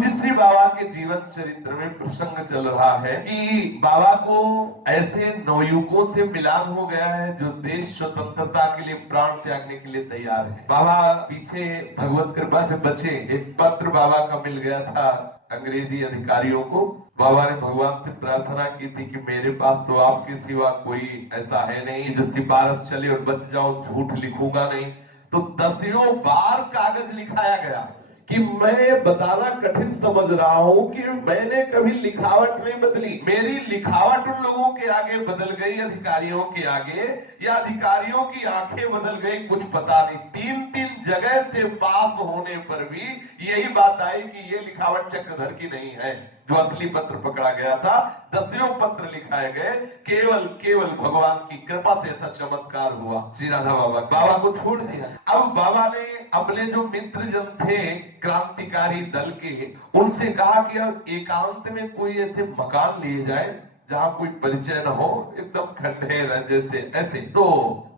पूज्य श्री बाबा के जीवन चरित्र में प्रसंग चल रहा है कि बाबा को ऐसे नवयुवकों से मिलान हो गया है जो देश स्वतंत्रता के लिए प्राण त्यागने के लिए तैयार है। बाबा पीछे भगवत कृपा से बचे। एक पत्र बाबा का मिल गया था अंग्रेजी अधिकारियों को। बाबा ने भगवान से प्रार्थना की थी कि मेरे पास तो आपके सिवा कोई ऐसा है नहीं जो सिफारिश चले और बच जाओ, झूठ लिखूंगा नहीं। तो 10 बार कागज लिखाया गया कि मैं बताना कठिन समझ रहा हूं कि मैंने कभी लिखावट नहीं बदली। मेरी लिखावट उन लोगों के आगे बदल गई, अधिकारियों के आगे, या अधिकारियों की आंखें बदल गई, कुछ पता नहीं। 3 जगह से पास होने पर भी यही बात आई कि ये लिखावट चक्रधर की नहीं है। जो असली पत्र पकड़ा गया था, 10 पत्र लिखाए गए, केवल भगवान की कृपा से ऐसा चमत्कार हुआ। श्री राधा बाबा को छोड़ दिया। अब बाबा ने अपने जो मित्र जन थे क्रांतिकारी दल के, उनसे कहा कि अब एकांत में कोई ऐसे मकान लिए जाए जहां कोई परिचय न हो, एकदम खंडेर जैसे ऐसे। तो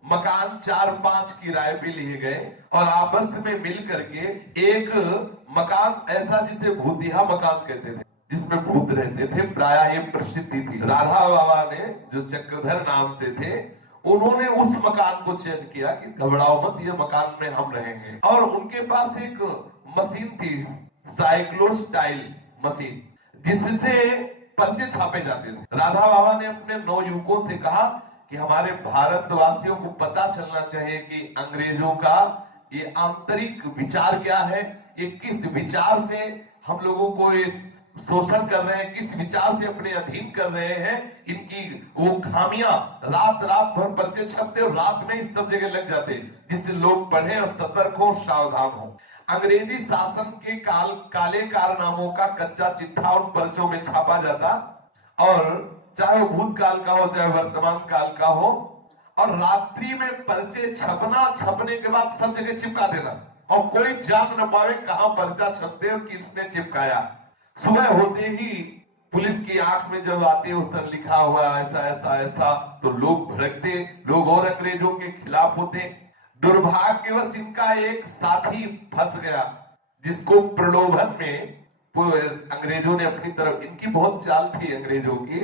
मकान 4-5 किराए पे लिए गए और आपस में मिल करके एक मकान ऐसा जिसे भूतिया मकान कहते थे, जिसमें भूत रहते थे, प्राय ये प्रसिद्धि थी। राधा बाबा ने जो चक्रधर नाम से थे, उन्होंने उस मकान को चयन किया कि घबराओ मत, ये मकान में हम रहेंगे। और उनके पास एक मशीन थी, साइक्लोस्टाइल मशीन, जिससे पर्चे छापे जाते थे। राधा बाबा ने अपने नवयुवकों से कहा कि हमारे भारतवासियों को पता चलना चाहिए कि अंग्रेजों का ये आंतरिक विचार क्या है, ये किस विचार से हम लोगों को शोषण कर रहे हैं, किस विचार से अपने अधीन कर रहे हैं। इनकी वो खामियां, रात भर पर्चे छपते और रात में इस सब जगह लग जाते, जिससे लोग पढ़े और सतर्क हो, सावधान हो। अंग्रेजी शासन के काले कारनामों का कच्चा चिट्ठा उन पर्चों में छापा जाता, और चाहे वो भूतकाल का हो चाहे वर्तमान काल का हो, और रात्रि में पर्चे छपने के बाद सब जगह चिपका देना, और कोई जान न पावे कहां पर्चा छपते और किसने चिपकाया। सुबह होते ही पुलिस की आंख में जब आते उस पर लिखा हुआ ऐसा ऐसा ऐसा, तो लोग भड़कते, लोग और अंग्रेजों के खिलाफ होते। दुर्भाग्यवश इनका एक साथी फंस गया, जिसको प्रलोभन में अंग्रेजों ने अपनी तरफ, इनकी बहुत चाल थी अंग्रेजों की,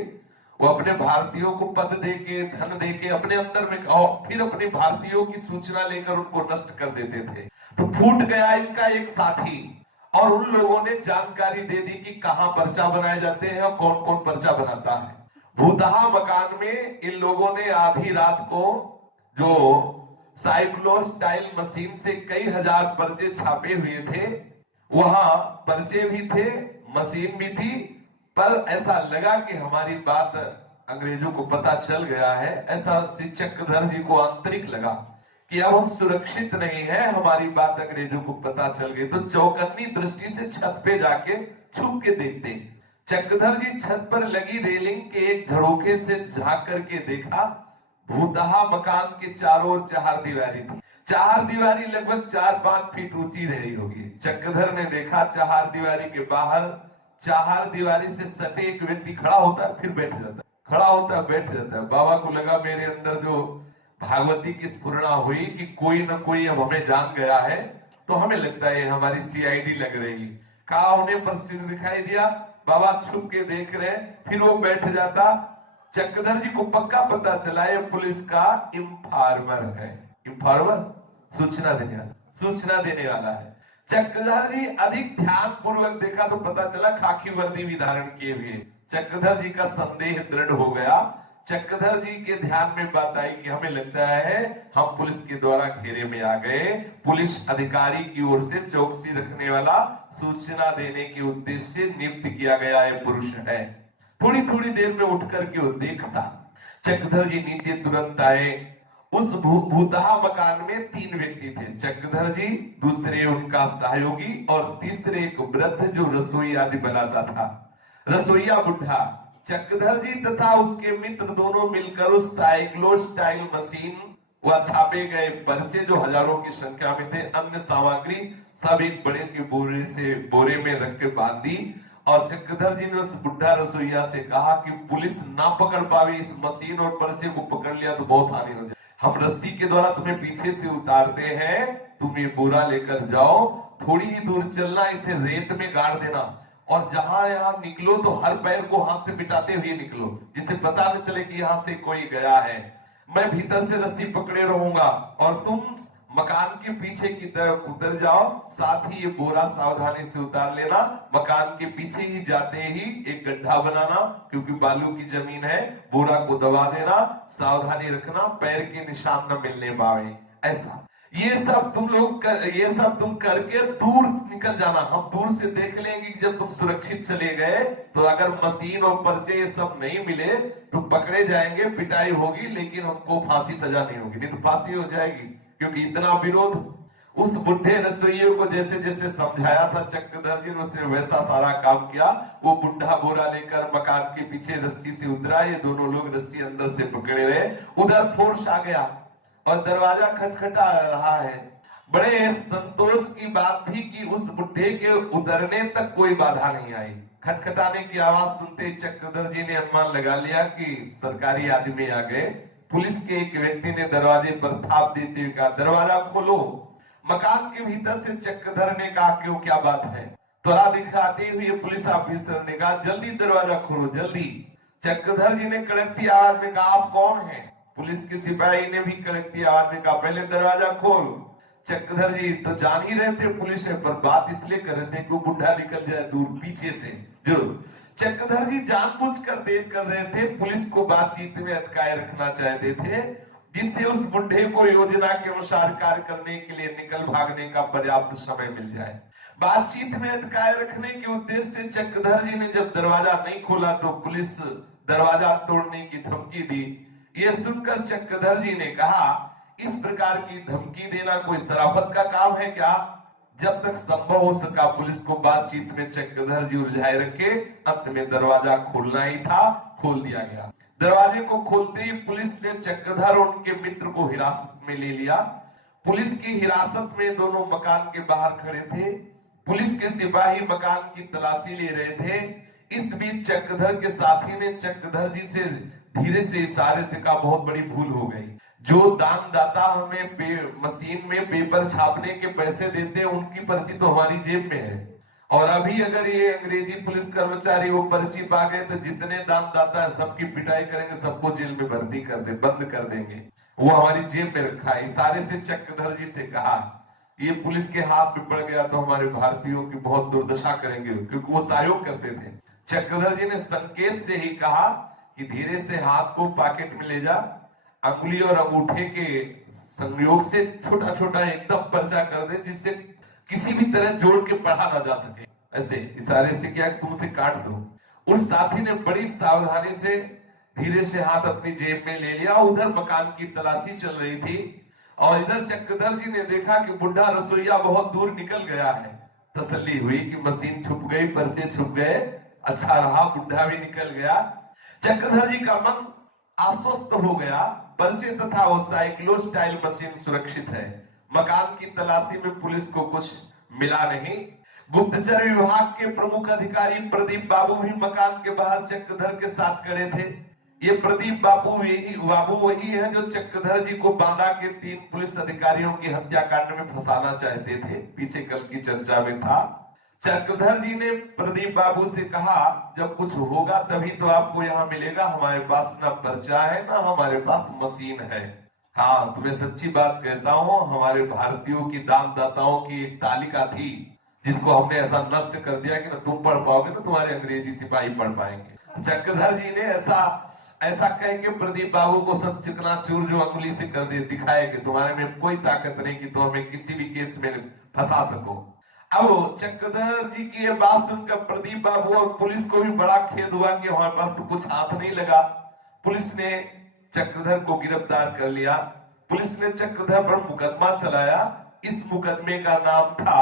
वो अपने भारतीयों को पद देके, धन देके अपने अंदर में, और फिर अपने भारतीयों की सूचना लेकर उनको नष्ट कर देते थे। तो फूट गया इनका एक साथी, और उन लोगों ने जानकारी दे दी कि कहां पर्चा बनाए जाते हैं और कौन कौन पर्चा बनाता है। भूतहा मकान में इन लोगों ने आधी रात को जो साइक्लोस्टाइल मशीन से कई हजार पर्चे छापे हुए थे, वहां पर्चे भी थे, मशीन भी थी, पर ऐसा लगा कि हमारी बात अंग्रेजों को पता चल गया है। ऐसा श्री चक्रधर जी को आंतरिक लगा कि अब हम सुरक्षित नहीं है, हमारी बात अंग्रेजों को पता चल गई। तो चौकन्नी दृष्टि से छत पे जाके छुप के देखते। चक्रधर जी छत पर लगी रेलिंग के एक झरोखे से झांक करके देखा, भूतहा मकान के चारों ओर 4 दीवारी थी। 4 दीवारी लगभग 4-5 फीट ऊंची रही होगी। चक्रधर ने देखा 4 दीवारी के बाहर, 4 दीवारी से सटे एक व्यक्ति खड़ा होता है, फिर बैठ जाता है, खड़ा होता है, बैठ जाता है। बाबा को लगा मेरे अंदर जो भागवती की स्फुरणा हुई कि कोई न कोई अब हमें जान गया है, तो हमें लगता है हमारी सीआईडी लग रही। कहा होने पर सिर दिखाई दिया, बाबा छुप के देख रहे, फिर वो बैठ जाता। चक्रधर जी को पक्का पता चला ये पुलिस का इंफॉर्मर है। इंफॉर्मर सूचना देने वाला है। चक्रधर जी अधिक ध्यान पूर्वक देखा तो पता चला खाकी वर्दी भी धारण किए हुए। चक्रधर जी का संदेह दृढ़ हो गया। चक्रधर जी के ध्यान में बात आई कि हमें लगता है हम पुलिस के द्वारा घेरे में आ गए। पुलिस अधिकारी की ओर से चौकसी रखने वाला, सूचना देने के उद्देश्य से नियुक्त किया गया है पुरुष है। थोड़ी देर में उठ करके वो देखता। चक्रधर जी नीचे तुरंत आए। उस भूतहा मकान में 3 व्यक्ति थे, चक्रधर जी, दूसरे उनका सहयोगी, और तीसरे एक वृद्ध जो रसोई आदि बनाता था, रसोईया बुढ़ा। चक्रधर जी तथा उसके मित्र दोनों मिलकर उस साइक्लोस्टाइल मशीन व छापे गए पर्चे जो हजारों की संख्या में थे, अन्य सामग्री सब एक बड़े के बोरे में रख के बांधी। और चक्रधर जी ने उस बुढ़ा रसोईया से कहा कि पुलिस ना पकड़ पावे इस मशीन और पर्चे को, पकड़ लिया तो बहुत हानि हो जाए। हम रस्सी के द्वारा तुम्हें पीछे से उतारते हैं, तुम ये बोरा लेकर जाओ, थोड़ी ही दूर चलना, इसे रेत में गाड़ देना, और जहां यहाँ निकलो तो हर पैर को हाथ से बिठाते हुए निकलो, जिससे पता न चले कि यहाँ से कोई गया है। मैं भीतर से रस्सी पकड़े रहूंगा और तुम मकान के पीछे की तरफ उतर जाओ, साथ ही ये बोरा सावधानी से उतार लेना। मकान के पीछे ही जाते ही एक गड्ढा बनाना, क्योंकि बालू की जमीन है, बोरा को दबा देना, सावधानी रखना पैर के निशान न मिलने पाए। ऐसा ये सब तुम करके दूर निकल जाना। हम दूर से देख लेंगे कि जब तुम सुरक्षित चले गए तो अगर मशीन और पर्चे ये सब नहीं मिले तो पकड़े जाएंगे, पिटाई होगी, लेकिन हमको फांसी सजा नहीं होगी। नहीं तो फांसी हो जाएगी, क्योंकि इतना विरोध। उस बुढ़े रसोइये को जैसे जैसे समझाया था चक्रधर जी ने, उसने वैसा सारा काम किया। वो बुढ़ा बोरा लेकर मकान के पीछे रस्सी से उतरा, ये दोनों लोग रस्सी अंदर से पकड़े रहे। उधर फोर्स आ गया और दरवाजा खटखटा रहा है। बड़े संतोष की बात थी कि उस बुढ़े के उतरने तक कोई बाधा नहीं आई। खटखटाने की आवाज सुनते चक्रधर जी ने अनुमान लगा लिया कि सरकारी आदमी आ गए। पुलिस के एक व्यक्ति ने दरवाजे पर थाप देते हुए कहा, दरवाजा खोलो। मकान के भीतर से चक्रधर ने कहा, क्यों, क्या बात है? त्वरा दिखाते हुए पुलिस ऑफिसर ने कहा, जल्दी दरवाजा खोलो, जल्दी। चक्रधर जी ने कड़कती आवाज में कहा, आप कौन हैं? पुलिस के सिपाही ने भी कड़कती आवाज में कहा, पहले दरवाजा खोल। चक्रधर जी तो जान ही रहे थे पुलिस है, पर बात इसलिए कर रहे थे कि बुढ़ा निकल जाए दूर पीछे से। जो चक्रधर जी जानबूझकर देर कर रहे थे, पुलिस को बातचीत में अटकाए रखना चाहते थे, जिससे उस बुढ़े को योजना के अनुसार कार्य करने के लिए निकल भागने का पर्याप्त समय मिल जाए। बातचीत में अटकाए रखने के उद्देश्य से चक्रधर जी ने जब दरवाजा नहीं खोला तो पुलिस दरवाजा तोड़ने की धमकी दी। यह सुनकर चक्रधर जी ने कहा, इस प्रकार की धमकी देना कोई शराफत का काम है क्या? जब तक संभव हो सका पुलिस को बातचीत में चक्रधर जी उलझाए रखे। अंत में दरवाजा खोलना ही था, खोल दिया गया। दरवाजे को खोलते ही पुलिस ने चक्रधर और उनके मित्र को हिरासत में ले लिया। पुलिस की हिरासत में दोनों मकान के बाहर खड़े थे। पुलिस के सिपाही मकान की तलाशी ले रहे थे। इस बीच चक्रधर के साथी ने चक्रधर जी से धीरे से इशारे से कहा, बहुत बड़ी भूल हो गई। जो दानदाता हमें मशीन में पेपर छापने के पैसे देते हैं, उनकी पर्ची तो हमारी जेब में है, और अभी अगर ये अंग्रेजी पुलिस कर्मचारी वो पर्ची पा गए तो जितने दानदाता है सबकी पिटाई करेंगे, सबको जेल में भर्ती कर दे, बंद कर देंगे। वो हमारी जेब में रखा है। इशारे से चक्रधर जी से कहा, ये पुलिस के हाथ में पड़ गया तो हमारे भारतीयों की बहुत दुर्दशा करेंगे, क्योंकि वो सहयोग करते थे। चक्रधर जी ने संकेत से ही कहा कि धीरे से हाथ को पॉकेट में ले जा, अंगुली और अंगूठे के संयोग से छोटा छोटा एकदम पर्चा कर दे, जिससे किसी भी तरह जोड़ के पढ़ा ना जा सके। ऐसे इशारे से क्या तुम उसे काट दो। उस साथी ने बड़ी सावधानी से धीरे से हाथ अपनी जेब में ले लिया। उधर मकान की तलाशी चल रही थी और इधर चक्रधर जी ने देखा कि बुढ़ा रसोईया बहुत दूर निकल गया है। तसल्ली हुई कि मशीन छुप गई, पर्चे छुप गए, अच्छा रहा, बुढ़ा भी निकल गया। चक्रधर जी का मन आश्वस्त हो गया। पर्चे तथा वो साइक्लो स्टाइल मशीन सुरक्षित है। मकान की तलाशी में पुलिस को कुछ मिला नहीं। गुप्तचर विभाग के प्रमुख अधिकारी प्रदीप बाबू भी मकान के बाहर चक्रधर के साथ खड़े थे। ये प्रदीप बाबू वही है जो चक्रधर जी को बांदा के 3 पुलिस अधिकारियों की हत्याकांड में फंसाना चाहते थे। पीछे कल की चर्चा में था। चक्रधर जी ने प्रदीप बाबू से कहा, जब कुछ होगा तभी तो आपको यहाँ मिलेगा, हमारे पास ना पर्चा है ना हमारे पास मशीन है। हाँ, तुम्हें सच्ची बात कहता हूँ, हमारे भारतीयों की दानदाताओं की एक तालिका थी, जिसको हमने ऐसा नष्ट कर दिया कि ना तुम पढ़ पाओगे ना तुम्हारे अंग्रेजी सिपाही पढ़ पाएंगे। चक्रधर जी ने ऐसा कह के प्रदीप बाबू को सब चिकनाचूर जो अंगुली से कर दे दिखाया कि तुम्हारे में कोई ताकत नहीं कि तुम हमें किसी भी केस में फंसा सको। अब चक्रधर जी की ये बात सुनकर प्रदीप बाबू और पुलिस को भी बड़ा खेद हुआ कि हमारे पास तो कुछ हाथ नहीं लगा। पुलिस ने चक्रधर को गिरफ्तार कर लिया। पुलिस ने चक्रधर पर मुकदमा चलाया। इस मुकदमे का नाम था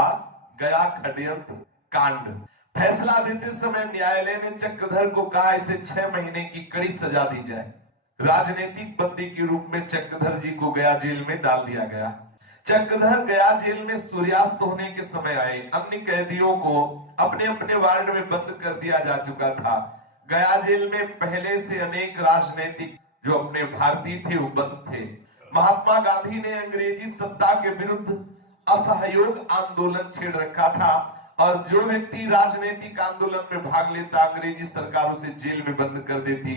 गया षड्यंत्र कांड। फैसला देते समय न्यायालय ने चक्रधर को कहा, इसे 6 महीने की कड़ी सजा दी जाए। राजनीतिक बंदी के रूप में चक्रधर जी को गया जेल में डाल दिया गया। चक्रधर गया जेल में सूर्यास्त होने के समय आए। अन्य कैदियों को अपने अपने वार्ड में बंद कर दिया जा चुका था। गया जेल में पहले से अनेक राजनीतिक जो अपने भारतीय थे वो बंद थे। महात्मा गांधी ने अंग्रेजी सत्ता के विरुद्ध असहयोग आंदोलन छेड़ रखा था और जो व्यक्ति राजनीतिक आंदोलन में भाग लेता अंग्रेजी सरकार उसे जेल में बंद कर देती।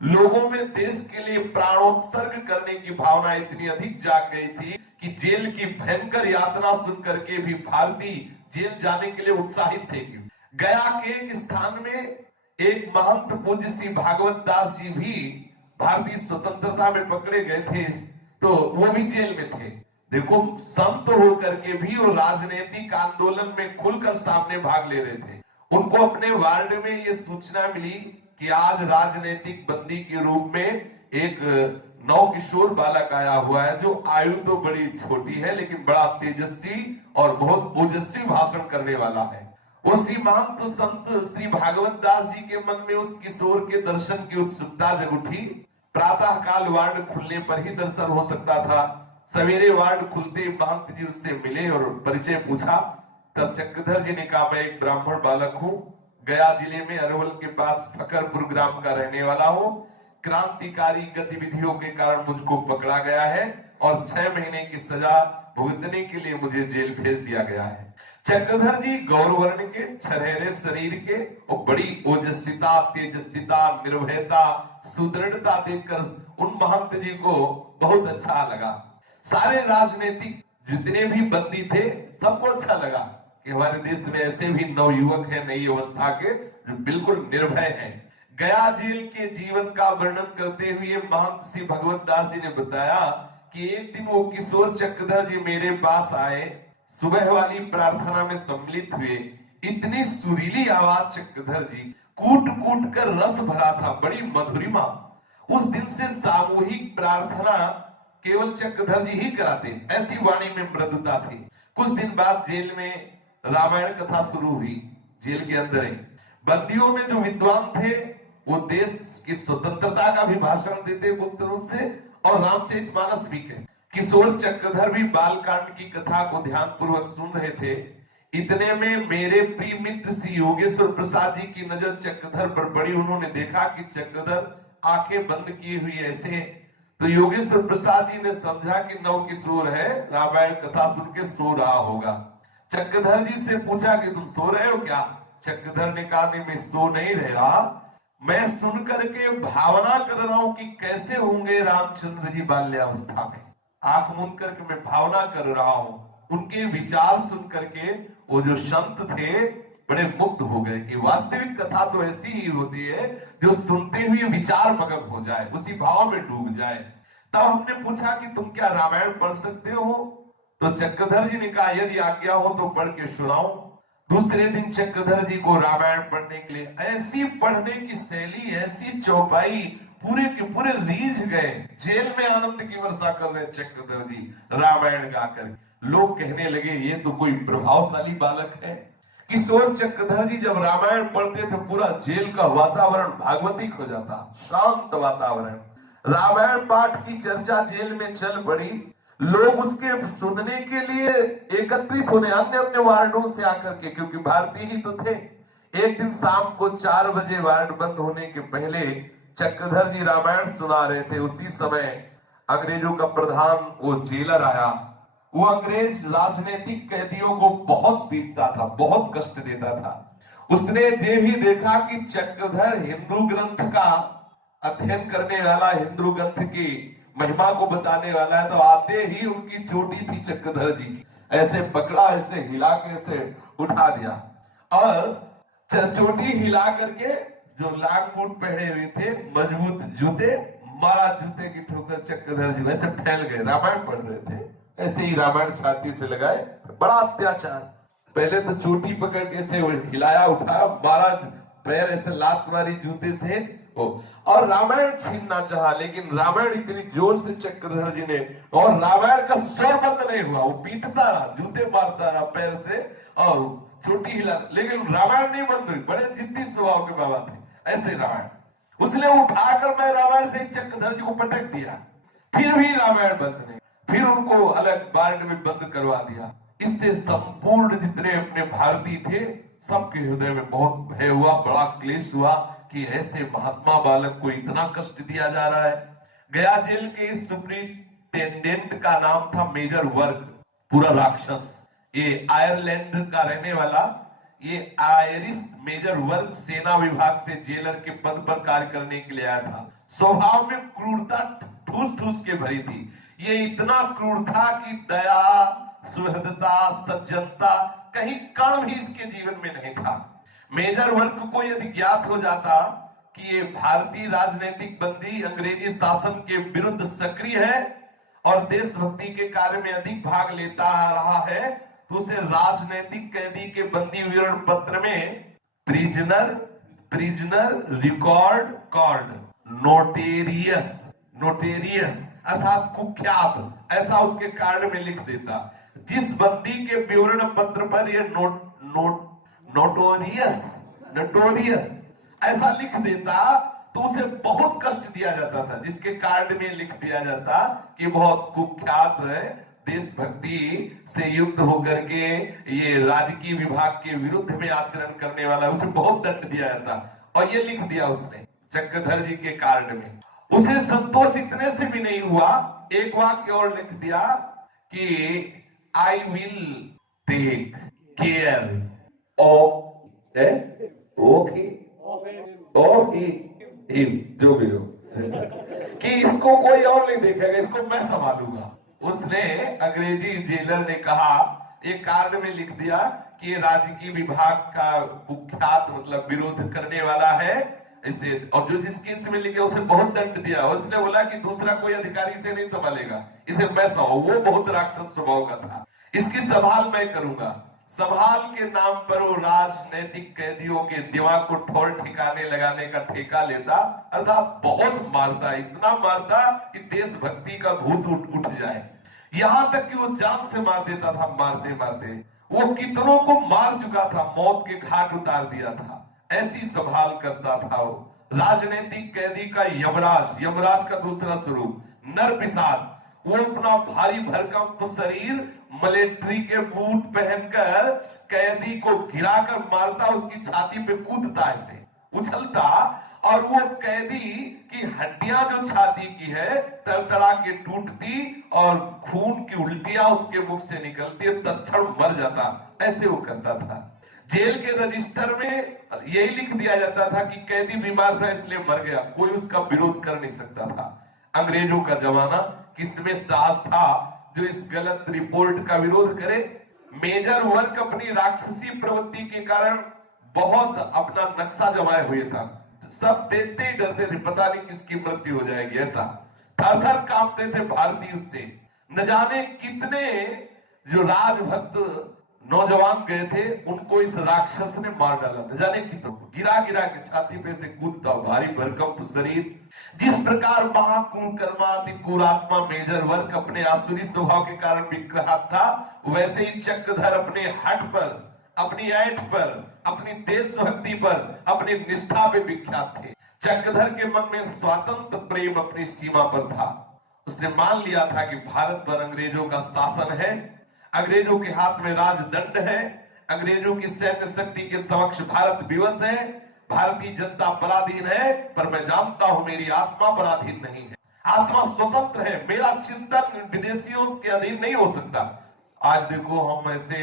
लोगों में देश के लिए प्राणोत्सर्ग करने की भावना इतनी अधिक जाग गई थी कि जेल की भयंकर यातना सुन करके भी भारतीय जेल जाने के लिए उत्साहित थे। गया के एक स्थान में एक महंत पूज्य श्री भागवत दास जी भी भारतीय स्वतंत्रता में पकड़े गए थे, तो वो भी जेल में थे। देखो, संत होकर के भी वो राजनीतिक आंदोलन में खुलकर सामने भाग ले रहे थे। उनको अपने वार्ड में ये सूचना मिली कि आज राजनीतिक बंदी के रूप में एक नव किशोर बालक आया हुआ है, जो आयु तो बड़ी छोटी है लेकिन बड़ा तेजस्वी और बहुत ओजस्वी भाषण करने वाला है। वो श्री महंत संत श्री भागवत दास जी के मन में उस किशोर के दर्शन की उत्सुकता जग उठी। प्रातः काल वार्ड खुलने पर ही दर्शन हो सकता था। सवेरे वार्ड खुलते महंत जी उससे मिले और परिचय पूछा। तब चक्रधर जी ने कहा, मैं एक ब्राह्मण बालक हूँ, गया जिले में अरवल के पास फकरपुर ग्राम का रहने वाला हूँ। क्रांतिकारी गतिविधियों के कारण मुझको पकड़ा गया है और 6 महीने की सजा भुगतने के लिए मुझे जेल भेज दिया गया है। चक्रधर जी गौरवर्ण के, छरेरे शरीर के और बड़ी ओजस्विता, तेजस्विता, निर्भयता, सुदृढ़ता देखकर उन महंत जी को बहुत अच्छा लगा। सारे राजनीतिक जितने भी बंदी थे सबको अच्छा लगा कि हमारे देश में ऐसे भी नवयुवक हैं नई अवस्था के जो बिल्कुल निर्भय हैं। गया जेल के जीवन का वर्णन करते हुए महंत श्री भगवत दास जी ने बताया कि एक दिन वो किशोर चक्रधर जी मेरे पास आए, सुबह वाली प्रार्थना में सम्मिलित हुए। इतनी सुरीली आवाज चक्रधर जी, कूट कूट कर रस भरा था, बड़ी मधुरिमा। उस दिन से सामूहिक प्रार्थना केवल चक्रधर जी ही कराते, ऐसी वाणी में मृदुता थी। कुछ दिन बाद जेल में रामायण कथा शुरू हुई। जेल के अंदर ही बंदियों में जो विद्वान थे वो देश की स्वतंत्रता का भी भाषण देते गुप्त रूप से और रामचरितमानस भी कहते। किशोर चक्रधर भी बालकांड की कथा को ध्यान पूर्वक सुन रहे थे। इतने में मेरे प्रिय मित्र श्री योगेश्वर प्रसाद जी की नजर चक्रधर पर पड़ी। उन्होंने देखा कि चक्रधर आंखें बंद किए हुई ऐसे, तो योगेश्वर प्रसाद जी ने समझा कि नव किशोर है, रामायण कथा सुन के सो रहा होगा। चक्रधर जी से पूछा कि तुम सो रहे हो क्या? चक्रधर ने कहा, नहीं मैं सो नहीं रहा, मैं सुन करके भावना कर रहा हूं कि कैसे होंगे रामचंद्र जी बाल्यावस्था में। आंख मूंद करके मैं भावना कर रहा हूं। उनके विचार सुन करके वो जो संत थे बड़े मुग्ध हो गए कि वास्तविक कथा तो ऐसी ही होती है जो सुनते हुए विचार मगन हो जाए, उसी भाव में डूब जाए। तब हमने पूछा कि तुम क्या रामायण पढ़ सकते हो? तो चक्रधर जी ने कहा, यदि आज्ञा हो तो पढ़ के सुनाओ। दूसरे दिन चक्रधर जी को रामायण पढ़ने के लिए ऐसी पढ़ने की शैली, ऐसी चौपाई, पूरे के पूरे रीझ गए। जेल में आनंद की वर्षा कर रहे चक्रधर जी रामायण गाकर। लोग कहने लगे ये तो कोई प्रभावशाली बालक है। किशोर चक्रधर जी जब रामायण पढ़ते थे पूरा जेल का वातावरण भागवतिक हो जाता, शांत वातावरण। रामायण पाठ की चर्चा जेल में चल पड़ी। लोग उसके सुनने के लिए एकत्रित होने अन्य अन्य वार्डों से आकर के, क्योंकि भारतीय ही तो थे। एक दिन शाम को 4 बजे वार्ड बंद होने के पहले चक्रधर जी रामायण सुना रहे थे। उसी समय अंग्रेजों का प्रधान वो जेलर आया। वो अंग्रेज राजनीतिक कैदियों को बहुत पीटता था, बहुत कष्ट देता था। उसने ये भी देखा कि चक्रधर हिंदू ग्रंथ का अध्ययन करने वाला, हिंदू ग्रंथ की महिमा को बताने वाला है, तो आते ही उनकी चोटी थी चक्रधर जी, ऐसे पकड़ा, ऐसे हिला के ऐसे उठा दिया और चोटी हिला करके जो लाख बूट पहने हुए थे, मजबूत जूते, मारा जूते की ठोकर चक्रधर जी वैसे फैल गए। रामायण पढ़ रहे थे, ऐसे ही रामायण छाती से लगाए। बड़ा अत्याचार, पहले तो चोटी पकड़ के ऐसे हिलाया, उठाया, मारा, पैर ऐसे लात मारी जूते से और रामायण छीनना चाहा। लेकिन रामायण इतनी जोर से चक्रधर जी ने, और रामायण का स्वर बंद नहीं हुआ, वो पीटता रहा, जूते मारता रहा पैर से और चोटी हिला, लेकिन रामायण नहीं बंद हुई। बड़े जिद्दी स्वभाव के बाबा थे, ऐसे रामायण उसने उठाकर मैं रामायण से चक्रधर जी को पटक दिया, फिर भी रामायण बंद नहीं, फिर उनको अलग वार्ड में बंद करवा दिया। इससे संपूर्ण जितने अपने भारतीय थे सबके हृदय में बहुत भय हुआ, बड़ा क्लेश हुआ कि ऐसे महात्मा बालक को इतना कष्ट दिया जा रहा है। गया जेल के सुप्रिंटेंडेंट का नाम था मेजर वर्ग, पूरा राक्षस। ये आयरलैंड का रहने वाला ये आयरिश मेजर वर्ग सेना विभाग से जेलर के पद पर कार्य करने के लिए आया था। स्वभाव में क्रूरता ठूस ठूस के भरी थी। ये इतना क्रूर था कि दया, सुहृदता, सज्जनता कहीं कण भी इसके जीवन में नहीं था। मेजर वर्ग को यदि ज्ञात हो जाता कि ये भारतीय राजनीतिक बंदी अंग्रेजी शासन के विरुद्ध सक्रिय है और देशभक्ति के कार्य में अधिक भाग लेता रहा है, तो उसे राजनीतिक कैदी के बंदी विवरण पत्र में प्रिजनर रिकॉर्ड कॉर्ड नोटेरियस अर्थात कुख्यात ऐसा उसके कार्ड में लिख देता। जिस बंदी के विवरण पत्र पर यह नोटोरियस ऐसा लिख देता तो उसे बहुत कष्ट दिया जाता था, जिसके कार्ड में लिख दिया जाता कि बहुत कुख्यात है, देशभक्ति से युक्त होकर के ये राजकीय विभाग के विरुद्ध में आचरण करने वाला, उसे बहुत दंड दिया जाता। और ये लिख दिया उसने चक्रधर जी के कार्ड में। उसे संतोष इतने से भी नहीं हुआ, एक वाक्य और लिख दिया कि I will take care of जो भी हो कि इसको कोई और नहीं देखेगा, इसको मैं संभालूंगा। उसने अंग्रेजी जेलर ने कहा, एक कार्ड में लिख दिया कि ये राजकीय विभाग का कुख्यात मतलब विरोध करने वाला है इसे, और जो जिस केस में लिखे उसे बहुत दंड दिया। उसने बोला कि दूसरा कोई अधिकारी इसे नहीं संभालेगा, इसे मैं संभालूं। वो बहुत राक्षस स्वभाव का था, इसकी संभाल मैं करूंगा। संभाल के नाम पर वो राजनैतिक कैदियों के दिमाग को ठौर ठिकाने लगाने का ठेका लेता, अर्थात बहुत मारता, इतना मारता कि देशभक्ति का भूत उठ जाए। यहां तक कि वो जान से मार देता था। मारते मारते वो कितनों को मार चुका था, मौत के घाट उतार दिया था। ऐसी संभाल करता था वो। राजनीतिक कैदी का यमराज का दूसरा स्वरूप नरपिशाच। वो अपना भारी भरकम शरीर मिलिट्री के बूट पहनकर कैदी को गिराकर मारता, उसकी छाती पे कूदता, ऐसे उछलता, और वो कैदी की हड्डियां जो छाती की है तड़तड़ा के टूटती और खून की उल्टियां उसके मुख से निकलती, तत्क्षण मर जाता। ऐसे वो करता था। जेल के रजिस्टर में यही लिख दिया जाता था कि कैदी बीमार था इसलिए मर गया, कोई उसका विरोध कर नहीं सकता था। अंग्रेजों का जमाना, किसमें साहस था जो इस गलत रिपोर्ट का विरोध करे। मेजर वर्ग अपनी राक्षसी प्रवृत्ति के कारण बहुत अपना नक्शा जमाए हुए था। सब देखते ही डरते थे, पता नहीं किसकी मृत्यु हो जाएगी, ऐसा थर थर कांपते थे भारतीय से। न जाने कितने जो राजभक्त नौजवान गए थे उनको इस राक्षस ने मार डाला, न जाने कितनों को गिरा गिरा के छाती पे से कूदता, भारी भरकम शरीर। जिस प्रकार महाकुकर्मात्मा मेजर वर्ग अपने आसुरी स्वभाव के कारण विग्रहात था, वैसे ही चक्रधर अपने हट पर, अपनी ऐठ पर, अपनी देशभक्ति पर, अपनी निष्ठा पे विख्यात थे। चक्रधर के मन में स्वातंत्र प्रेम अपनी सीमा पर था। उसने मान लिया था कि भारत पर अंग्रेजों का शासन है, अंग्रेजों के हाथ में राजदंड है, अंग्रेजों की सैन्य शक्ति के समक्ष भारत विवश है, भारतीय जनता पराधीन है, पर मैं जानता हूं मेरी आत्मा पराधीन नहीं है। आत्मा स्वतंत्र है, मेरा चिंतन विदेशियों के अधीन नहीं हो सकता। आज देखो हम ऐसे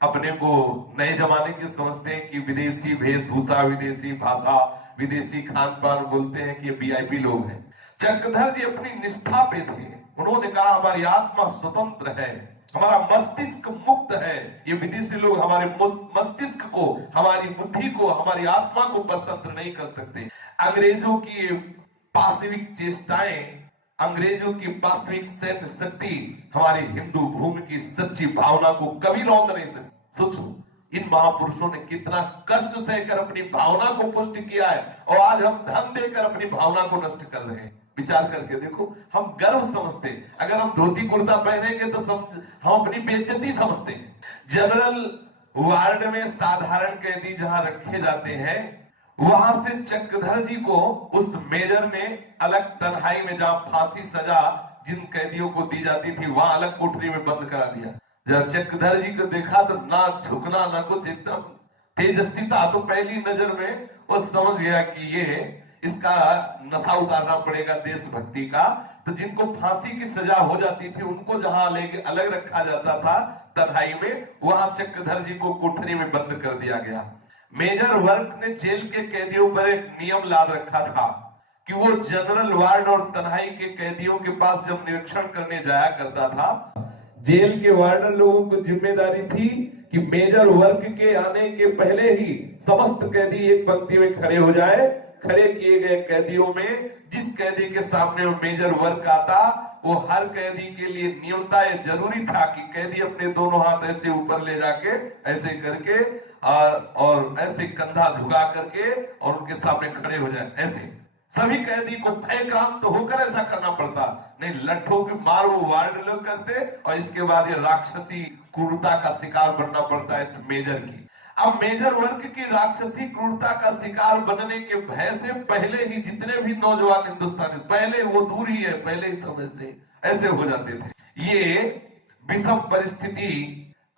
अपने को नए जमाने के समझते हैं कि विदेशी वेशभूषा, विदेशी भाषा, विदेशी खान पान बोलते हैं कि वीआईपी लोग हैं। चक्रधर जी अपनी निष्ठा पे थे। उन्होंने कहा हमारी आत्मा स्वतंत्र है, हमारा मस्तिष्क मुक्त है, ये विदेशी लोग हमारे मस्तिष्क को, हमारी बुद्धि को, हमारी आत्मा को परतंत्र नहीं कर सकते। अंग्रेजों की पाशविक चेष्टाएं, अंग्रेजों की पाशविक सैन्य शक्ति हमारी हिंदू भूमि की सच्ची भावना को कभी रौंद नहीं सकती। सोचो इन महापुरुषों ने कितना कष्ट सहकर अपनी भावना को पुष्ट किया है, और आज हम धन देकर अपनी भावना को नष्ट कर रहे हैं। विचार करके देखो, हम गर्व समझते, अगर हम धोती कुर्ता पहनेंगे तो हम अपनी बेइज्जती समझते। जनरल वार्ड में साधारण कैदी जहां रखे जाते हैं, वहां से चक्रधर जी को उस मेजर ने अलग तन्हाई में, जहां फांसी सजा जिन कैदियों को दी जाती थी, वहां अलग कोठरी में बंद करा दिया। जब चक्रधर जी को देखा तो ना झुकना ना कुछ, एकदम तेजस्वी था। तो पहली नजर में वो समझ गया कि ये इसका नशा उतारना पड़ेगा देशभक्ति का। तो जिनको फांसी की सजा हो जाती थी उनको जहां अलग रखा जाता था, तन्हाई में, वहां चक्रधर जी को कोठरी में बंद कर दिया गया। मेजर वर्क ने जेल के कैदियों पर एक नियम लाद रखा था कि वो जनरल वार्ड और तन्हाई के कैदियों के पास जब निरीक्षण करने जाया करता था, जेल के वार्डन लोगों को जिम्मेदारी थी कि मेजर वर्क के आने के पहले ही समस्त कैदी एक पंक्ति में खड़े हो जाए। खड़े किए गए कैदियों में जिस कैदी के सामने मेजर वर्क आता, वो हर कैदी के लिए नियमता ये जरूरी था कि कैदी अपने दोनों हाथ ऐसे ऊपर ले जाके ऐसे करके और ऐसे कंधा झुका करके और उनके सामने खड़े हो जाए। ऐसे सभी कैदी को भयक्रांत होकर ऐसा करना पड़ता, नहीं लट्ठों की मार वो वार्ड लोग करते और इसके बाद ये राक्षसी क्रूरता का शिकार बनना पड़ता है इस मेजर की। अब मेजर वर्ग की राक्षसी क्रूरता का शिकार बनने के भय से पहले ही जितने भी नौजवान हिंदुस्तानी, पहले वो दूर ही है, पहले ही समय से ऐसे हो जाते थे। ये विषम परिस्थिति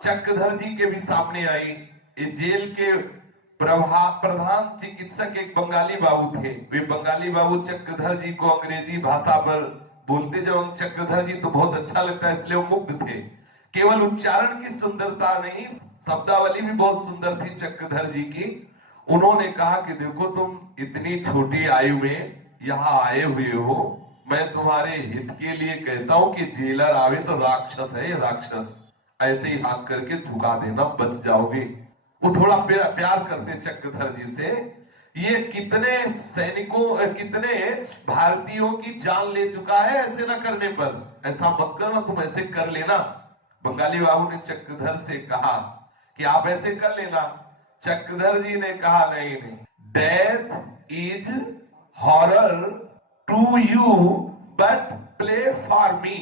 चक्रधर जी के भी सामने आई। ये जेल के प्रधान चिकित्सक एक बंगाली बाबू थे। वे बंगाली बाबू चक्रधर जी को अंग्रेजी भाषा पर बोलते, जब चक्रधर जी तो बहुत अच्छा लगता है इसलिए मुग्ध थे। केवल उच्चारण की सुंदरता नहीं, शब्दावली भी बहुत सुंदर थी चक्रधर जी की। उन्होंने कहा कि देखो तुम इतनी छोटी आयु में यहाँ आए हुए हो, मैं तुम्हारे हित के लिए कहता हूं कि जेलर आवे तो राक्षस है, ये राक्षस, ऐसे ही हाथ करके झुका देना, बच जाओगे। वो थोड़ा प्यार करते चक्रधर जी से। ये कितने सैनिकों, कितने भारतीयों की जान ले चुका है ऐसे ना करने पर, ऐसा मत करना, तुम ऐसे कर लेना। बंगाली बाबू ने चक्रधर से कहा कि आप ऐसे कर लेना। चक्रधर जी ने कहा नहीं नहीं, death is horror to you but play for me.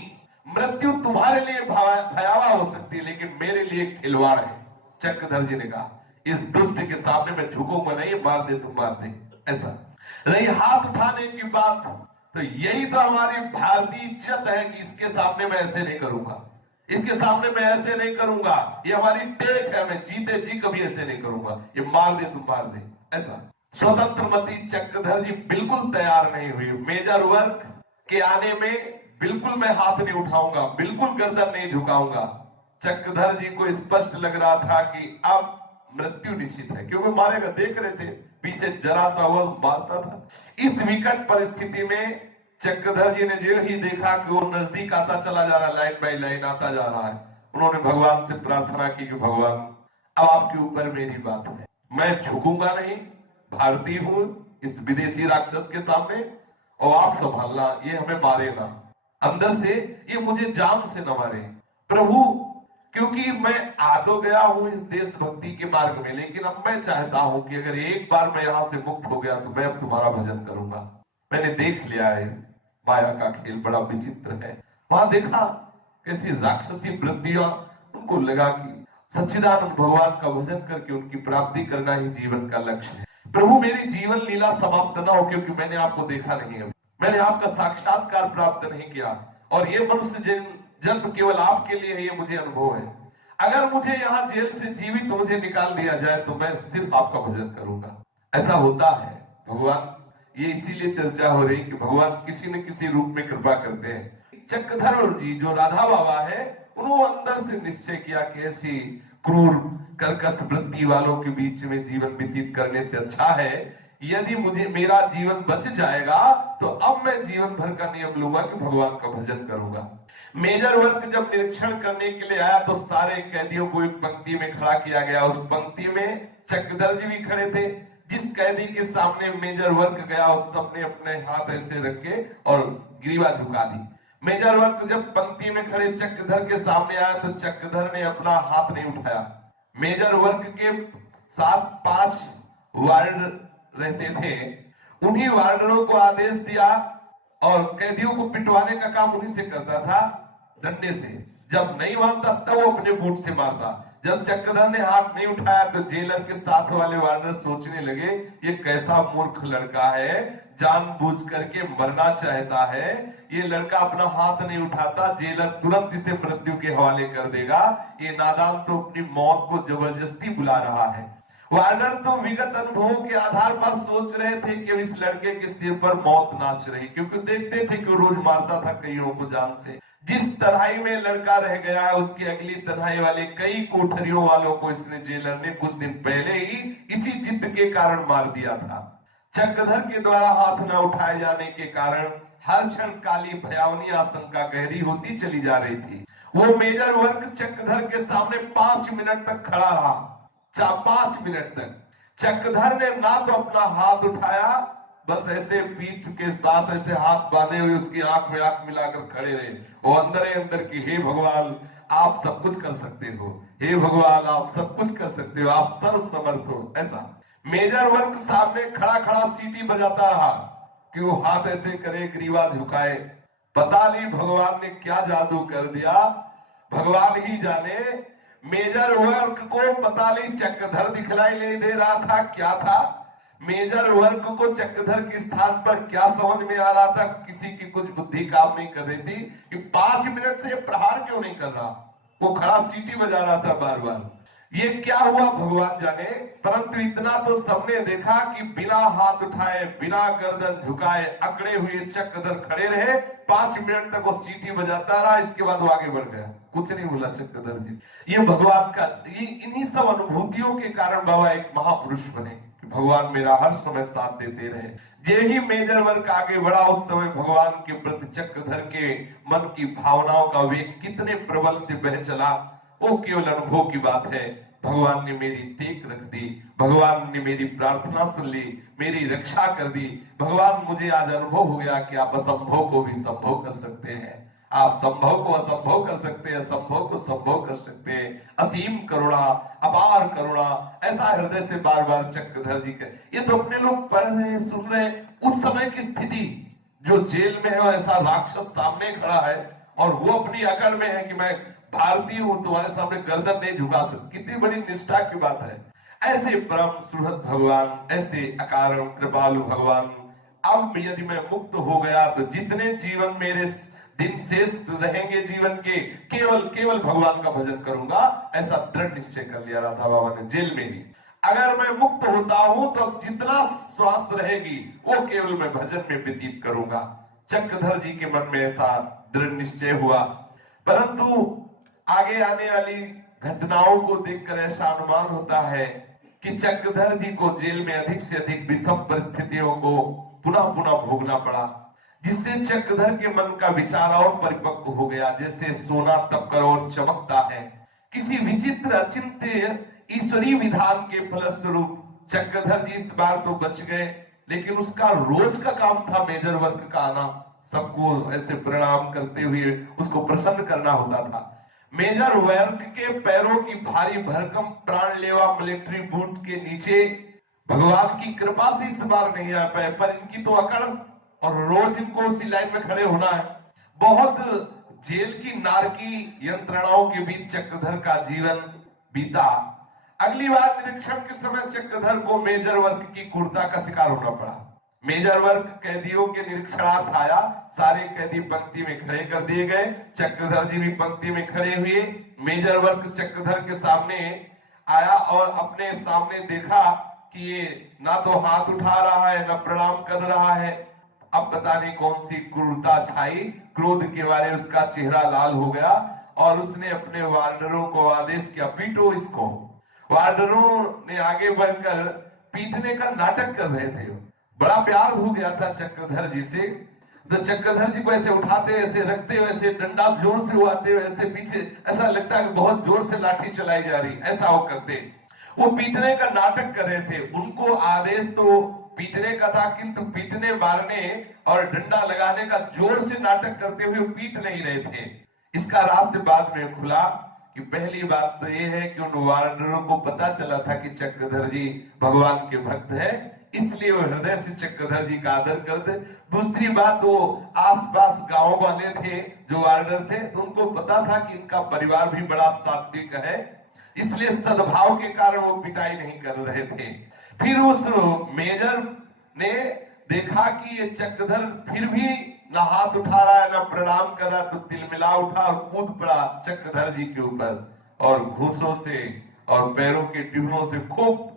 मृत्यु तुम्हारे लिए भयावह हो सकती है लेकिन मेरे लिए खिलवाड़ है। चक्रधर जी ने कहा इस दुष्ट के सामने मैं झुकूंगा नहीं, मार दे तो मार दे। ऐसा रही हाथ उठाने की बात, तो यही तो हमारी भारतीय इज्जत है कि इसके सामने मैं ऐसे नहीं करूंगा, इसके सामने मैं ऐसे नहीं करूंगा, ये हमारी टेक है, मैं जीते जी कभी ऐसे नहीं करूंगा, ये मार दे तो मार दे। ऐसा स्वतंत्रमती चक्रधर जी बिल्कुल तैयार नहीं हुई। मेजर वर्क के आने में बिल्कुल मैं हाथ नहीं उठाऊंगा, बिल्कुल गर्दन नहीं झुकाऊंगा। चक्रधर जी को स्पष्ट लग रहा था कि अब मृत्यु निश्चित है, क्योंकि मारेगा, देख रहे थे पीछे जरा सा वो मारता था। इस विकट परिस्थिति में चक्रधर जी ने जो ही देखा कि वो नजदीक आता चला जा रहा है, लाइन बाई लाइन आता जा रहा है, उन्होंने भगवान से प्रार्थना की कि भगवान अब आपके ऊपर मेरी बात है, मैं झुकूंगा नहीं, भारतीय हूं इस विदेशी राक्षस के सामने, और आप संभालना, ये हमें मारे ना, अंदर से ये मुझे जान से न मारे प्रभु, क्योंकि मैं आ तो गया हूं इस देशभक्ति के मार्ग में, लेकिन अब मैं चाहता हूं कि अगर एक बार मैं यहां से मुक्त हो गया तो मैं अब तुम्हारा भजन करूंगा। मैंने देख लिया है माया का खेल बड़ा विचित्र है। वहां देखा कैसी राक्षसी वृत्तियां, उनको लगा कि सच्चिदानंद भगवान का भजन करके उनकी प्राप्ति करना ही जीवन का लक्ष्य है। प्रभु मेरी जीवन लीला समाप्त ना हो, क्योंकि मैंने आपको देखा नहीं है, मैंने आपका साक्षात्कार प्राप्त नहीं किया, और ये मनुष्य जन्म केवल आपके लिए है, ये मुझे अनुभव है। अगर मुझे यहाँ जेल से जीवित मुझे निकाल दिया जाए तो मैं सिर्फ आपका भजन करूंगा। ऐसा होता है भगवान, ये इसीलिए चर्चा हो रही कि भगवान किसी न किसी रूप में कृपा करते हैं। चक्रधर जी जो राधा बाबा है, उन्होंने अंदर से निश्चय किया कि ऐसी क्रूर कर्कश वृत्ति वालों के बीच में जीवन व्यतीत करने से अच्छा है यदि मुझे मेरा जीवन बच जाएगा तो अब मैं जीवन भर का नियम लूंगा कि भगवान का भजन करूंगा। मेजर वर्क जब निरीक्षण करने के लिए आया तो सारे कैदियों को एक पंक्ति में खड़ा किया गया। उस पंक्ति में चक्रधर जी भी खड़े थे। जिस कैदी के सामने मेजर वर्क गया उस सबने अपने हाथ ऐसे रखे और ग्रीवा झुका दी। मेजर वर्क जब पंक्ति में खड़े चक्रधर के सामने आया तो चक्रधर ने अपना हाथ नहीं उठाया। मेजर वर्क के साथ 5 वार्ड रहते थे, उन्हीं वार्डरों को आदेश दिया और कैदियों को पिटवाने का काम उन्हीं से करता था, डंडे से। जब नहीं मानता तब वो अपने बूट से मारता। जब चक्रधर ने हाथ नहीं उठाया तो जेलर के साथ वाले वार्डर सोचने लगे ये कैसा मूर्ख लड़का है, जानबूझ करके मरना चाहता है, ये लड़का अपना हाथ नहीं उठाता, जेलर तुरंत इसे मृत्यु के हवाले कर देगा, ये नादान तो अपनी मौत को जबरदस्ती बुला रहा है। वार्डर तो विगत अनुभवों के आधार पर सोच रहे थे कि इस लड़के के सिर पर मौत नाच रही, क्योंकि देखते थे कि रोज मारता था कईयों को जान से। जिस तन्हाई में लड़का रह गया है उसकी अगली तन्हाई वाले कई कोठरियों वालों को इसने जेलर ने कुछ दिन पहले ही इसी जिद के कारण मार दिया था। चक्रधर के द्वारा हाथ न उठाए जाने के कारण हर क्षण काली भयावनी आशंका गहरी होती चली जा रही थी। वो मेजर वर्ग चक्रधर के सामने 5 मिनट तक खड़ा रहा। 5 मिनट तक चक्रधर ने ना तो अपना हाथ उठाया, बस ऐसे पीठ के पास ऐसे हाथ बांधे हुए उसकी आंख में आंख मिलाकर खड़े रहे। वो अंदर अंदर की, हे भगवान आप सब कुछ कर सकते हो, हे भगवान आप सब कुछ कर सकते हो, आप सर्व समर्थ हो। ऐसा मेजर वर्ग सामने खड़ा खड़ा सीटी बजाता रहा कि वो हाथ ऐसे करे, ग्रीवा झुकाए। पता नहीं भगवान ने क्या जादू कर दिया, भगवान ही जाने। मेजर वर्ग को पता नहीं चक्रधर दिखलाई नहीं दे रहा था, क्या था। मेजर वर्ग को चक्रधर के स्थान पर क्या समझ में आ रहा था, किसी की कुछ बुद्धि काम नहीं कर रही थी कि 5 मिनट से प्रहार क्यों नहीं कर रहा। वो खड़ा सीटी बजा रहा था बार बार। ये क्या हुआ भगवान जाने, परंतु इतना तो सबने देखा कि बिना हाथ उठाए, बिना गर्दन झुकाए अकड़े हुए चक्रधर खड़े रहे। 5 मिनट तक वो सीटी बजाता रहा, इसके बाद वो आगे बढ़ गया, कुछ नहीं बोला चक्रधर जी। ये भगवान का, इन्हीं सब अनुभूतियों के कारण बाबा एक महापुरुष बने। भगवान मेरा हर समय साथ देते रहे। जे ही मेजर वर्ग आगे बढ़ा, उस समय भगवान के प्रति चक्रधर के मन की भावनाओं का वेग कितने प्रबल से बह चला, वो केवल अनुभव की बात है। भगवान ने मेरी टेक रख दी, भगवान ने मेरी प्रार्थना सुन ली, मेरी रक्षा कर दी। भगवान मुझे आज अनुभव हो गया कि आप असंभव को भी संभव कर सकते हैं, आप संभव को असंभव कर सकते हैं, संभव को संभव कर सकते हैं। असीम करुणा, अपार करुणा, ऐसा हृदय से बार बार चक्रधर जी के। ये तो अपने लोग पढ़ रहे हैं, सुन रहे हैं। उस समय की स्थिति, जो जेल में है ऐसा राक्षस सामने खड़ा है और वो अपनी अकड़ में है कि मैं भारतीय हूं, तुम्हारे सामने गर्दन नहीं झुका सकती। कितनी बड़ी निष्ठा की बात है। ऐसे परम सुहृद भगवान, ऐसे अकारण कृपालु भगवान, अब यदि मैं मुक्त हो गया तो जितने जीवन मेरे दिन शेष रहेंगे जीवन के, केवल भगवान का भजन करूंगा, ऐसा दृढ़ निश्चय कर लिया राधा बाबा ने जेल में ही। अगर मैं मुक्त होता हूं तो जितना श्वास रहेगी वो केवल मैं भजन में व्यतीत करूंगा। चक्रधर जी के मन में ऐसा दृढ़ निश्चय हुआ। परंतु आगे आने वाली घटनाओं को देखकर ऐसा अनुमान होता है कि चक्रधर जी को जेल में अधिक से अधिक विषम परिस्थितियों को पुनः पुनः भोगना पड़ा, जिससे चक्रधर के मन का विचार और परिपक्व हो गया। जैसे सोना तपकर और चमकता है, किसी विचित्र अचिंत्य ईश्वरीय विधान के फलस्वरूप चक्रधर जी इस बार तो बच गए, लेकिन उसका रोज का काम था मेजर वर्ग का आना, सबको ऐसे प्रणाम करते हुए उसको प्रसन्न करना होता था। मेजर वर्ग के पैरों की भारी भरकम प्राणलेवा मिलिट्री बूट के नीचे भगवान की कृपा से इस बार नहीं आ पाए, पर इनकी तो अकड़, और रोज इनको उसी लाइन में खड़े होना है। बहुत जेल की नारकी यंत्रणाओं के बीच चक्रधर का जीवन बीता। अगली बार निरीक्षण के समय चक्रधर को मेजर वर्ग की क्रूरता का शिकार होना पड़ा। मेजर वर्ग कैदियों के निरीक्षणार्थ आया, सारे कैदी पंक्ति में खड़े कर दिए गए, चक्रधर जी भी पंक्ति में खड़े हुए। मेजर वर्ग चक्रधर के सामने आया और अपने सामने देखा कि ये ना तो हाथ उठा रहा है, ना प्रणाम कर रहा है। अब पता नहीं कौन सी क्रूरता छाई, क्रोध के मारे उसका चेहरा लाल हो गया और उसने अपने वार्डरों को आदेश किया, पीटो इसको। वार्डरों ने आगे बढ़कर पीटने का नाटक कर रहे थे। बड़ा प्यार हो गया था चक्रधर जी से, तो चक्रधर जी को ऐसे उठाते, ऐसे रखते, वैसे डंडा जोर से उड़ाते, वैसे पीछे ऐसा लगता है कि बहुत जोर से लाठी चलाई जा रही, ऐसा वो करते। वो पीटने का नाटक कर रहे थे। उनको आदेश तो पीटने का था, किंतु पीटने मारने और डंडा लगाने का जोर से नाटक करते हुए पीट नहीं रहे थे। इसका रहस्य बाद में खुला कि पहली बात तो ये है कि उन वार्डरों को पता चला था कि चक्रधर जी भगवान के भक्त हैं, इसलिए वो हृदय से चक्रधर जी का आदर करते। दूसरी बात, वो आसपास गांव वाले थे जो वार्डर थे, तो उनको पता था कि इनका परिवार भी बड़ा सात्विक है, इसलिए सद्भाव के कारण वो पिटाई नहीं कर रहे थे। फिर उस मेजर ने देखा कि ये चक्रधर फिर भी ना हाथ उठा रहा है, ना प्रणाम कर रहा, तो तिलमिला उठा और कूद पड़ा चक्रधर जी के ऊपर और घूंसों से और पैरों के टिब्बों से खूब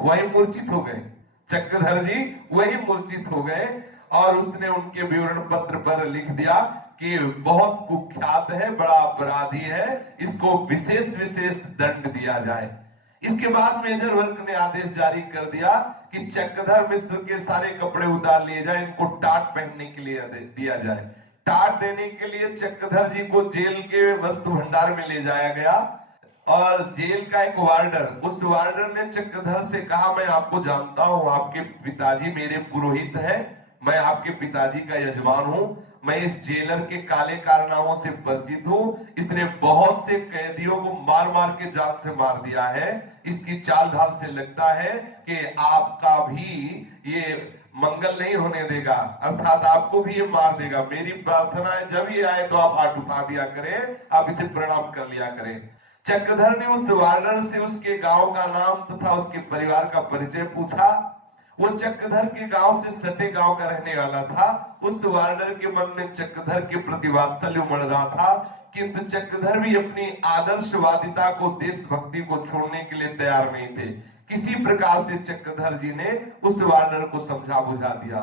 वही मूर्छित हो गए। चक्रधर जी वही मूर्छित हो गए और उसने उनके विवरण पत्र पर लिख दिया कि बहुत कुख्यात है, बड़ा अपराधी है, इसको विशेष विशेष दंड दिया जाए। इसके बाद मेजर वर्क ने आदेश जारी कर दिया कि चक्रधर मिश्र के सारे कपड़े उतार लिए जाए, इनको टाट पहनने के लिए दिया जाए। टाट देने के लिए चक्रधर जी को जेल के वस्तु भंडार में ले जाया गया और जेल का एक वार्डर, उस वार्डर ने चक्रधर से कहा, मैं आपको जानता हूं, आपके पिताजी मेरे पुरोहित हैं, मैं आपके पिताजी का यजमान हूं, मैं इस जेलर के काले कारनामों से परिचित हूं, इसने बहुत से कैदियों को मार मार के जान से मार दिया है, इसकी चाल ढाल से लगता है कि आपका भी ये मंगल नहीं होने देगा, अर्थात आपको भी ये मार देगा। मेरी प्रार्थना है जब ये आए तो आप हाथ उठा दिया करें, आप इसे प्रणाम कर लिया करें। चक्रधर ने उस वार्डर से उसके गांव का नाम तथा उसके परिवार का परिचय पूछा। वो चक्रधर के गांव से सटे गांव का रहने वाला था। उस वार्डर के मन में चक्रधर के प्रति वात्सल्य उमड़ रहा था, किंतु चक्रधर भी अपनी आदर्शवादिता को, देशभक्ति को छोड़ने के लिए तैयार नहीं थे। किसी प्रकार से चक्रधर जी ने उस वार्डर को समझा बुझा दिया।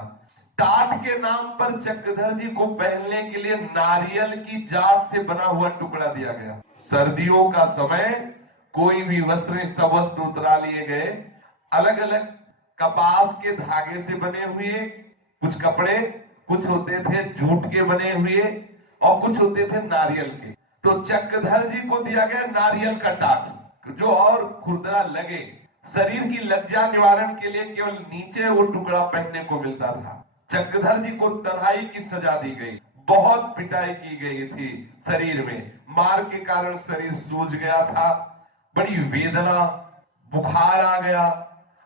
टाट के नाम पर चक्रधर जी को पहनने के लिए नारियल की जाट से बना हुआ टुकड़ा दिया गया। सर्दियों का समय, कोई भी वस्त्र, सब वस्त्र उतरा लिए गए। अलग अलग कपास के धागे से बने हुए कुछ कपड़े, कुछ होते थे जूट के बने हुए और कुछ होते थे नारियल के। तो चक्रधर जी को दिया गया नारियल का टाट, जो और खुरदरा लगे। शरीर की लज्जा निवारण के लिए केवल नीचे वो टुकड़ा पहनने को मिलता था। चक्रधर जी को तन्हाई की सजा दी गई, बहुत पिटाई की गई थी शरीर में, मार के कारण शरीर सूज गया था, बड़ी वेदना, बुखार आ गया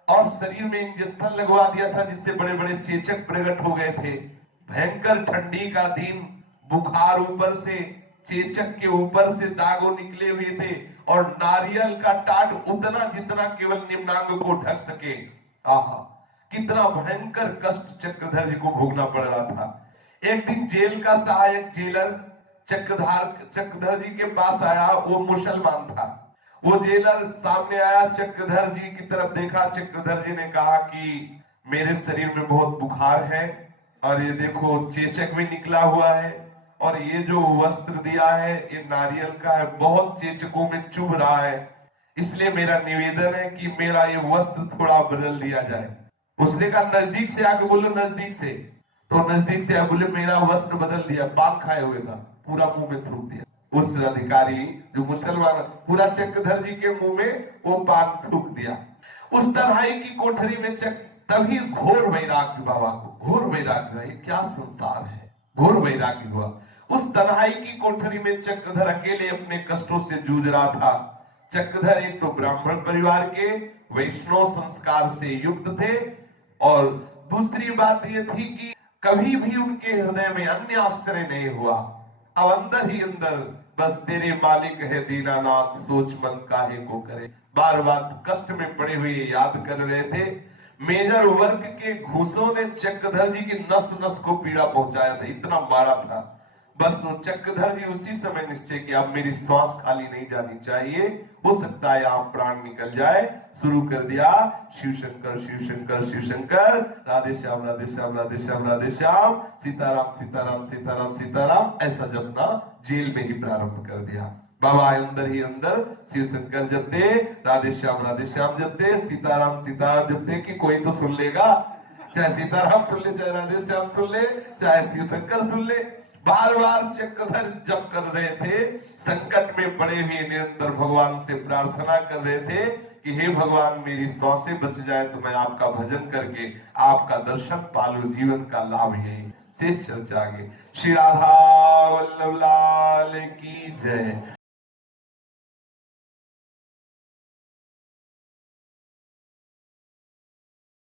और शरीर में इंजेक्शन लगवा दिया था जिससे बड़े बड़े चेचक प्रकट हो गए थे। भयंकर ठंडी का दिन, बुखार ऊपर से, चेचक के ऊपर से दागों निकले हुए थे और नारियल का टाट उतना जितना केवल निम्नांग को ढक सके। आहा, कितना भयंकर कष्ट चक्रधर जी को भोगना पड़ रहा था। एक दिन जेल का सहायक जेलर चक्रधर जी के पास आया। वो मुसलमान था। वो जेलर सामने आया, चक्रधर जी की तरफ देखा। चक्रधर जी ने कहा कि मेरे शरीर में बहुत बुखार है और ये देखो चेचक भी निकला हुआ है और ये जो वस्त्र दिया है ये नारियल का है, बहुत चेचकों में चुभ रहा है, इसलिए मेरा निवेदन है कि मेरा ये वस्त्र थोड़ा बदल दिया जाए। उसने कहा नजदीक से आके बोलो, नजदीक से। तो नजदीक से आके बोले मेरा वस्त्र बदल दिया। पान खाए हुए था, पूरा मुंह में थूक दिया। उस अधिकारी जो मुसलमान, पूरा चक्रधर जी के मुंह में वो पान थूक दिया। उस तन्हाई की कोठरी में तभी घोर वैराग्य बाबा को, घोर वैराग्य, ये क्या संसार है, घोर वैराग्य हुआ। उस तन्हाई की कोठरी में चक्रधर अकेले अपने कष्टों से जूझ रहा था। चक्रधर एक तो ब्राह्मण परिवार के वैष्णव संस्कार से युक्त थे और दूसरी बात यह थी कि कभी भी उनके हृदय में अन्य आश्चर्य नहीं हुआ। अब अंदर ही अंदर बस तेरे मालिक है दीनानाथ, सोच मन काहे को करे, बार बार कष्ट में पड़े हुए याद कर रहे थे। मेजर वर्ग के घूसों ने चक्रधर जी की नस नस को पीड़ा पहुंचाया था, इतना मारा था। बस वो चक्रधर जी उसी समय निश्चय किया अब मेरी श्वास खाली नहीं जानी चाहिए, हो सकता है आप प्राण निकल जाए। शुरू कर दिया शिव शंकर शिव शंकर शिव शंकर, राधे श्याम राधे श्याम राधे श्याम राधे श्याम, सीताराम सीताराम सीताराम सीताराम, ऐसा जपना जेल में ही प्रारंभ कर दिया। बाबा अंदर ही अंदर शिव शंकर जपते, राधे श्याम जपते, सीताराम सीताराम जपते कि कोई तो सुन लेगा, चाहे सीताराम सुन ले, चाहे राधे श्याम सुन ले, चाहे शिव शंकर सुन ले। बार बार चक्रधर जप कर रहे थे, संकट में पड़े हुए निरंतर भगवान से प्रार्थना कर रहे थे कि हे भगवान मेरी श्वासें बच जाए तो मैं आपका भजन करके आपका दर्शन पालू, जीवन का लाभ यही। शेष चर्चा आगे। श्री राधा वल्लभ लाल की जय।